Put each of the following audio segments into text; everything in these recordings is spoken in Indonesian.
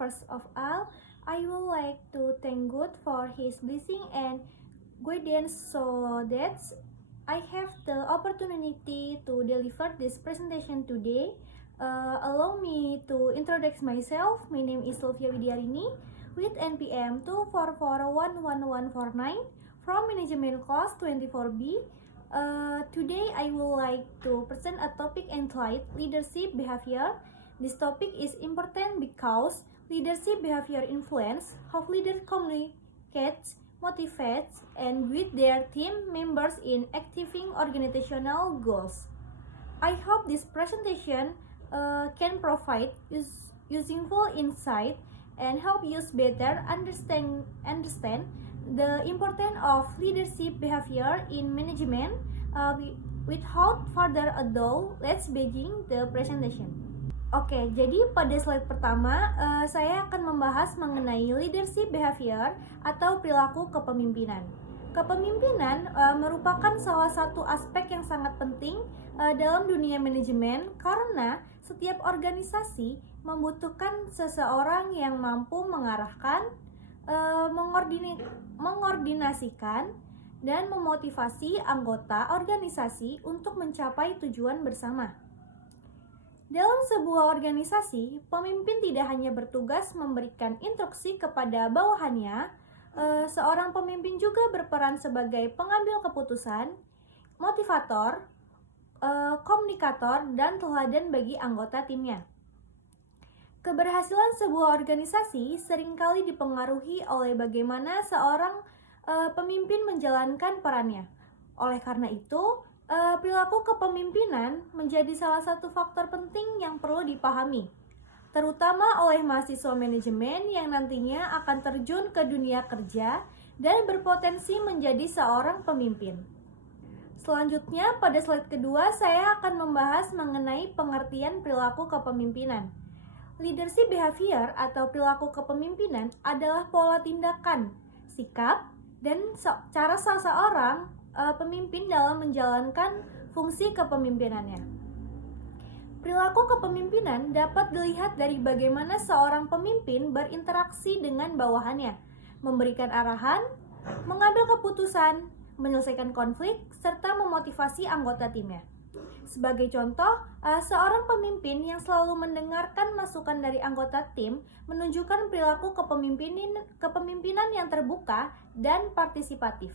First of all, I would like to thank God for His blessing and guidance so that I have the opportunity to deliver this presentation today. Allow me to introduce myself. My name is Sylvia Widyarini with NPM 2441149 from Management Class 24B. Today I would like to present a topic entitled Leadership Behavior. This topic is important because leadership behavior influence how leaders communicate, motivate, and guide their team members in achieving organizational goals. I hope this presentation can provide useful insight and help you better understand the importance of leadership behavior in management. Without further ado, let's begin the presentation. Oke, jadi pada slide pertama saya akan membahas mengenai leadership behavior atau perilaku kepemimpinan. Kepemimpinan merupakan salah satu aspek yang sangat penting dalam dunia manajemen karena setiap organisasi membutuhkan seseorang yang mampu mengarahkan, mengordinasikan, dan memotivasi anggota organisasi untuk mencapai tujuan bersama. Dalam sebuah organisasi, pemimpin tidak hanya bertugas memberikan instruksi kepada bawahannya, seorang pemimpin juga berperan sebagai pengambil keputusan, motivator, komunikator, dan teladan bagi anggota timnya. Keberhasilan sebuah organisasi seringkali dipengaruhi oleh bagaimana seorang pemimpin menjalankan perannya. Oleh karena itu, perilaku kepemimpinan menjadi salah satu faktor penting yang perlu dipahami, terutama oleh mahasiswa manajemen yang nantinya akan terjun ke dunia kerja dan berpotensi menjadi seorang pemimpin. Selanjutnya, pada slide kedua, saya akan membahas mengenai pengertian perilaku kepemimpinan. Leadership behavior atau perilaku kepemimpinan adalah pola tindakan, sikap, dan cara seseorang pemimpin dalam menjalankan fungsi kepemimpinannya. Perilaku kepemimpinan dapat dilihat dari bagaimana seorang pemimpin berinteraksi dengan bawahannya, memberikan arahan, mengambil keputusan, menyelesaikan konflik, serta memotivasi anggota timnya. Sebagai contoh, seorang pemimpin yang selalu mendengarkan masukan dari anggota tim menunjukkan perilaku kepemimpinan yang terbuka dan partisipatif.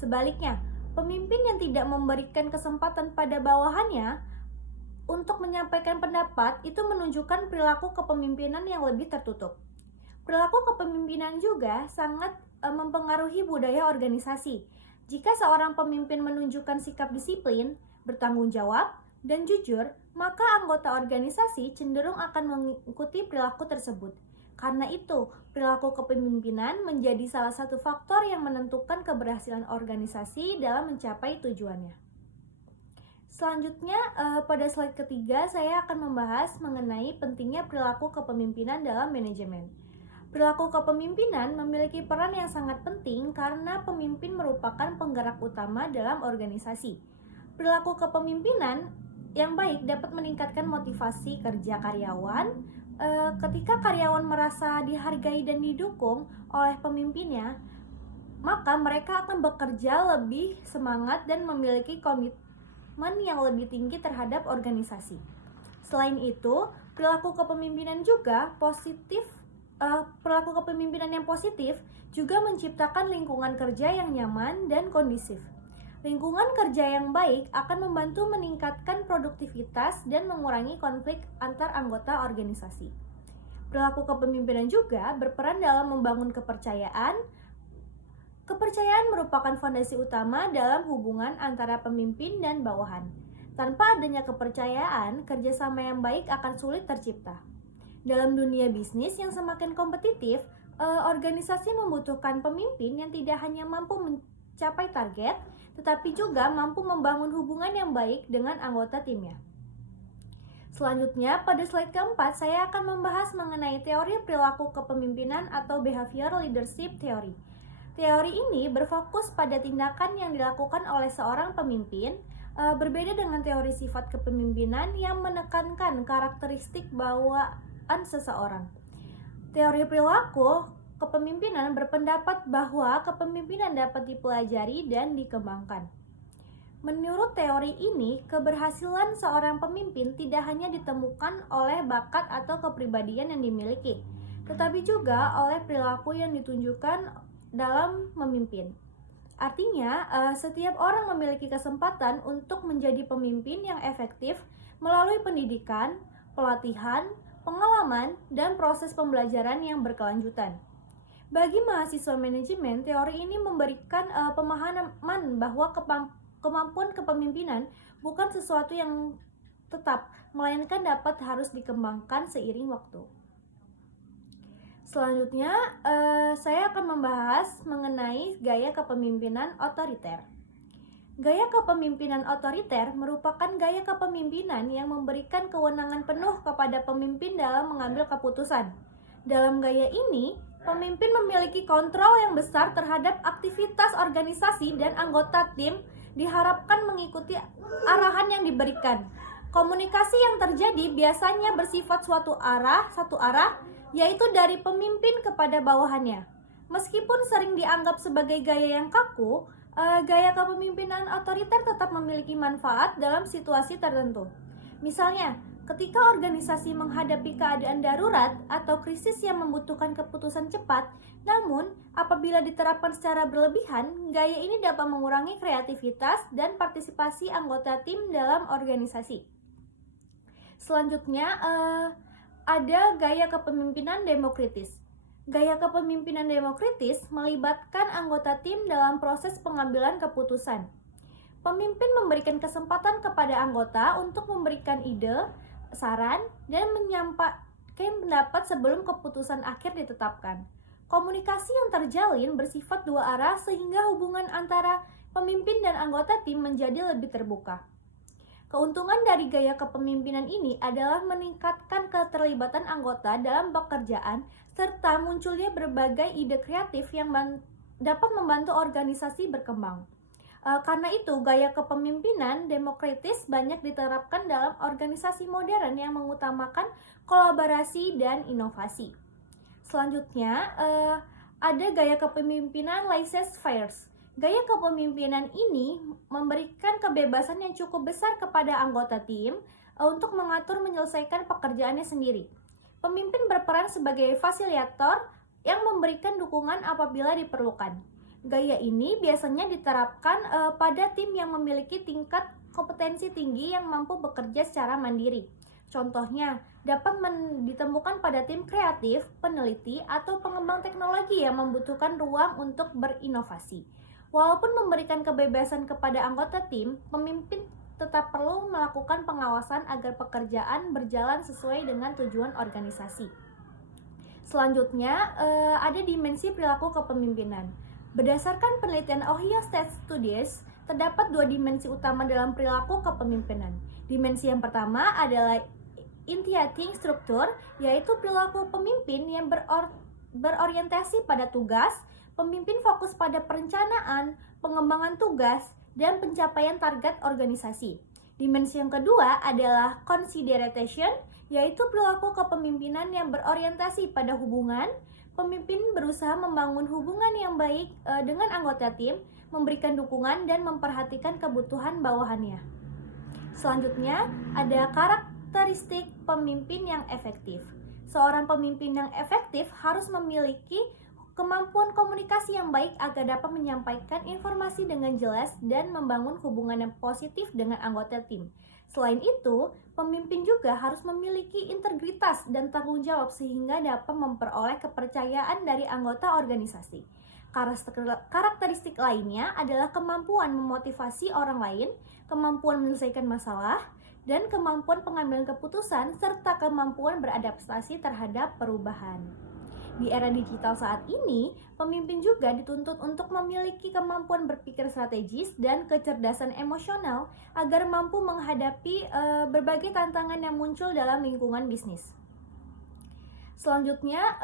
Sebaliknya, pemimpin yang tidak memberikan kesempatan pada bawahannya untuk menyampaikan pendapat itu menunjukkan perilaku kepemimpinan yang lebih tertutup. Perilaku kepemimpinan juga sangat mempengaruhi budaya organisasi. Jika seorang pemimpin menunjukkan sikap disiplin, bertanggung jawab, dan jujur, maka anggota organisasi cenderung akan mengikuti perilaku tersebut. Karena itu, perilaku kepemimpinan menjadi salah satu faktor yang menentukan keberhasilan organisasi dalam mencapai tujuannya. Selanjutnya, pada slide ketiga, saya akan membahas mengenai pentingnya perilaku kepemimpinan dalam manajemen. Perilaku kepemimpinan memiliki peran yang sangat penting karena pemimpin merupakan penggerak utama dalam organisasi. Perilaku kepemimpinan yang baik dapat meningkatkan motivasi kerja karyawan. Ketika karyawan merasa dihargai dan didukung oleh pemimpinnya, maka mereka akan bekerja lebih semangat dan memiliki komitmen yang lebih tinggi terhadap organisasi. Selain itu, perilaku kepemimpinan yang positif juga menciptakan lingkungan kerja yang nyaman dan kondusif. Lingkungan kerja yang baik akan membantu meningkatkan produktivitas dan mengurangi konflik antar anggota organisasi. Perilaku kepemimpinan juga berperan dalam membangun kepercayaan. Kepercayaan merupakan fondasi utama dalam hubungan antara pemimpin dan bawahan. Tanpa adanya kepercayaan, kerjasama yang baik akan sulit tercipta. Dalam dunia bisnis yang semakin kompetitif, organisasi membutuhkan pemimpin yang tidak hanya mampu mencapai target, tetapi juga mampu membangun hubungan yang baik dengan anggota timnya. Selanjutnya, pada slide keempat, saya akan membahas mengenai teori perilaku kepemimpinan atau behavior leadership theory. Teori ini berfokus pada tindakan yang dilakukan oleh seorang pemimpin, berbeda dengan teori sifat kepemimpinan yang menekankan karakteristik bawaan seseorang. Teori perilaku kepemimpinan berpendapat bahwa kepemimpinan dapat dipelajari dan dikembangkan. Menurut teori ini, keberhasilan seorang pemimpin tidak hanya ditemukan oleh bakat atau kepribadian yang dimiliki, tetapi juga oleh perilaku yang ditunjukkan dalam memimpin. Artinya, setiap orang memiliki kesempatan untuk menjadi pemimpin yang efektif melalui pendidikan, pelatihan, pengalaman, dan proses pembelajaran yang berkelanjutan. Bagi mahasiswa manajemen, teori ini memberikan pemahaman bahwa kemampuan kepemimpinan bukan sesuatu yang tetap, melainkan harus dikembangkan seiring waktu. Selanjutnya, saya akan membahas mengenai gaya kepemimpinan otoriter. Gaya kepemimpinan otoriter merupakan gaya kepemimpinan yang memberikan kewenangan penuh kepada pemimpin dalam mengambil keputusan. Dalam gaya ini, pemimpin memiliki kontrol yang besar terhadap aktivitas organisasi dan anggota tim diharapkan mengikuti arahan yang diberikan. Komunikasi yang terjadi biasanya bersifat satu arah, yaitu dari pemimpin kepada bawahannya. Meskipun sering dianggap sebagai gaya yang kaku, gaya kepemimpinan otoriter tetap memiliki manfaat dalam situasi tertentu. Misalnya, ketika organisasi menghadapi keadaan darurat atau krisis yang membutuhkan keputusan cepat, namun apabila diterapkan secara berlebihan, gaya ini dapat mengurangi kreativitas dan partisipasi anggota tim dalam organisasi. Selanjutnya, ada gaya kepemimpinan demokratis. Gaya kepemimpinan demokratis melibatkan anggota tim dalam proses pengambilan keputusan. Pemimpin memberikan kesempatan kepada anggota untuk memberikan ide, saran, dan menyampaikan pendapat sebelum keputusan akhir ditetapkan. Komunikasi yang terjalin bersifat dua arah sehingga hubungan antara pemimpin dan anggota tim menjadi lebih terbuka. Keuntungan dari gaya kepemimpinan ini adalah meningkatkan keterlibatan anggota dalam pekerjaan serta munculnya berbagai ide kreatif yang dapat membantu organisasi berkembang. Karena itu, gaya kepemimpinan demokratis banyak diterapkan dalam organisasi modern yang mengutamakan kolaborasi dan inovasi. Selanjutnya, ada gaya kepemimpinan laissez-faire. Gaya kepemimpinan ini memberikan kebebasan yang cukup besar kepada anggota tim untuk mengatur menyelesaikan pekerjaannya sendiri. Pemimpin berperan sebagai fasilitator yang memberikan dukungan apabila diperlukan. Gaya ini biasanya diterapkan pada tim yang memiliki tingkat kompetensi tinggi yang mampu bekerja secara mandiri. Contohnya, dapat ditemukan pada tim kreatif, peneliti, atau pengembang teknologi yang membutuhkan ruang untuk berinovasi. Walaupun memberikan kebebasan kepada anggota tim, pemimpin tetap perlu melakukan pengawasan agar pekerjaan berjalan sesuai dengan tujuan organisasi. Selanjutnya, ada dimensi perilaku kepemimpinan. Berdasarkan penelitian Ohio State Studies, terdapat dua dimensi utama dalam perilaku kepemimpinan. Dimensi yang pertama adalah initiating struktur, yaitu perilaku pemimpin yang berorientasi pada tugas. Pemimpin fokus pada perencanaan, pengembangan tugas, dan pencapaian target organisasi. Dimensi yang kedua adalah consideration, yaitu perilaku kepemimpinan yang berorientasi pada hubungan. Pemimpin berusaha membangun hubungan yang baik dengan anggota tim, memberikan dukungan, dan memperhatikan kebutuhan bawahannya. Selanjutnya, ada karakteristik pemimpin yang efektif. Seorang pemimpin yang efektif harus memiliki kemampuan komunikasi yang baik agar dapat menyampaikan informasi dengan jelas dan membangun hubungan yang positif dengan anggota tim. Selain itu, pemimpin juga harus memiliki integritas dan tanggung jawab sehingga dapat memperoleh kepercayaan dari anggota organisasi. Karakteristik lainnya adalah kemampuan memotivasi orang lain, kemampuan menyelesaikan masalah, dan kemampuan pengambilan keputusan serta kemampuan beradaptasi terhadap perubahan. Di era digital saat ini, pemimpin juga dituntut untuk memiliki kemampuan berpikir strategis dan kecerdasan emosional agar mampu menghadapi berbagai tantangan yang muncul dalam lingkungan bisnis. Selanjutnya,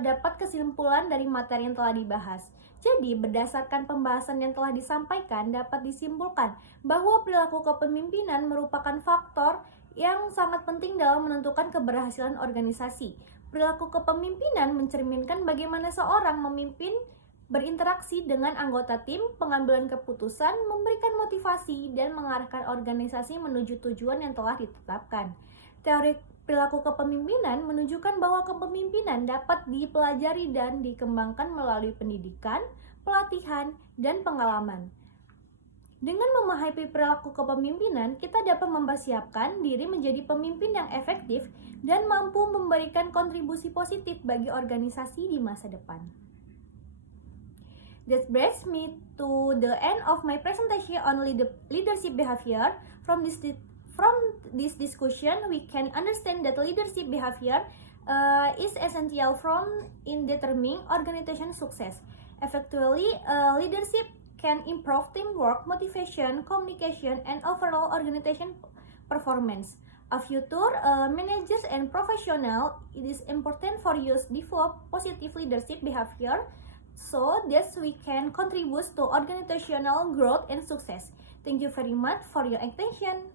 dapat kesimpulan dari materi yang telah dibahas. Jadi, berdasarkan pembahasan yang telah disampaikan, dapat disimpulkan bahwa perilaku kepemimpinan merupakan faktor yang sangat penting dalam menentukan keberhasilan organisasi. Perilaku kepemimpinan mencerminkan bagaimana seorang memimpin berinteraksi dengan anggota tim, pengambilan keputusan, memberikan motivasi, dan mengarahkan organisasi menuju tujuan yang telah ditetapkan. Teori perilaku kepemimpinan menunjukkan bahwa kepemimpinan dapat dipelajari dan dikembangkan melalui pendidikan, pelatihan, dan pengalaman. Dengan memahami perilaku kepemimpinan, kita dapat mempersiapkan diri menjadi pemimpin yang efektif dan mampu memberikan kontribusi positif bagi organisasi di masa depan. That brings me to the end of my presentation on leadership behavior. From this discussion, we can understand that leadership behavior is essential in determining organization success. Effectively, leadership can improve teamwork, motivation, communication, and overall organization performance. A future managers and professional, it is important for you to develop positive leadership behavior so that we can contribute to organizational growth and success. Thank you very much for your attention.